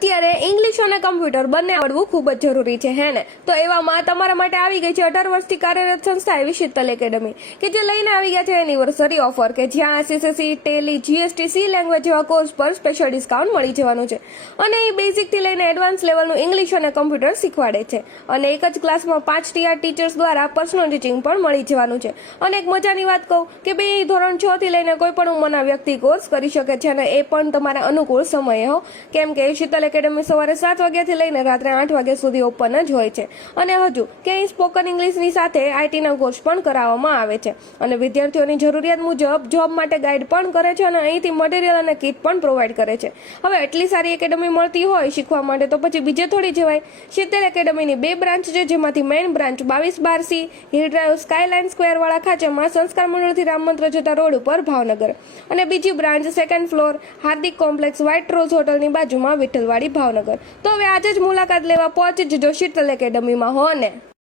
અત્યારે ઇંગ્લિશ અને કમ્પ્યુટર બંને આવડવું ખૂબ જ જરૂરી છે હે ને. તો એવામાં તમારા માટે આવી ગઈ છે 18 વર્ષથી કાર્યરત સંસ્થા એવી શીતલ એકેડમી કે જે લઈને આવી ગયા છે એનિવર્સરી ઓફર કે જ્યાં CCC, Tally, GST, C language જેવા કોર્સ પર સ્પેશિયલ ડિસ્કાઉન્ટ મળી જવાનું છે. અને એ બેઝિકથી લઈને એડવાન્સ લેવલનું ઇંગ્લિશ અને કમ્પ્યુટર શીખવાડે છે. અને એક જ ક્લાસમાં 5 ટીઆર ટીચર્સ દ્વારા પર્સનલ ટીચિંગ પણ મળી જવાનું છે. અને એક મજાની વાત કહું કે બે ધોરણ 6 થી લઈને કોઈ પણ ઉંમરના વ્યક્તિ કોર્સ કરી શકે છે અને એ પણ તમારા અનુકૂળ સમયે હો. કેમ કે શીતલ એકેડમી સવારે 7 વાગ્યાથી લઈને રાત્રે 8 વાગ્યા સુધી ઓપન જ હોય છે. અને હજુ કે અહીં સ્પોકન ઇંગ્લિશની સાથે આઈટીના કોર્સ પણ કરાવવામાં આવે છે. અને વિદ્યાર્થીઓની જરૂરિયાત મુજબ જોબ માટે ગાઈડ પણ કરે છે અને અહીંથી મટીરિયલ અને કિટ પણ પ્રોવાઈડ કરે છે. હવે એટલી સારી એકેડમી મળતી હોય શીખવા માટે તો પછી બીજે થોડી જવાય. શીતલ એકેડમીની 2 બ્રાન્ચ છે, જેમાંથી main branch 22/12C hill drive skyline square વાળા ખાંચામાં સંસ્કાર મંડળથી રામ મંત્ર જતા રોડ ઉપર ભાવનગર. અને બીજી બ્રાન્ચ 2nd ફ્લોર હાર્દિક કોમ્પ્લેક્સ વ્હાઇટ રોઝ હોટલની બાજુમાં વિઠ્ઠલવાડી ભાવનગર. તો હવે આજે જ મુલાકાત લેવા પહોંચી જજો શીતલ એકેડમીમાં હો ને.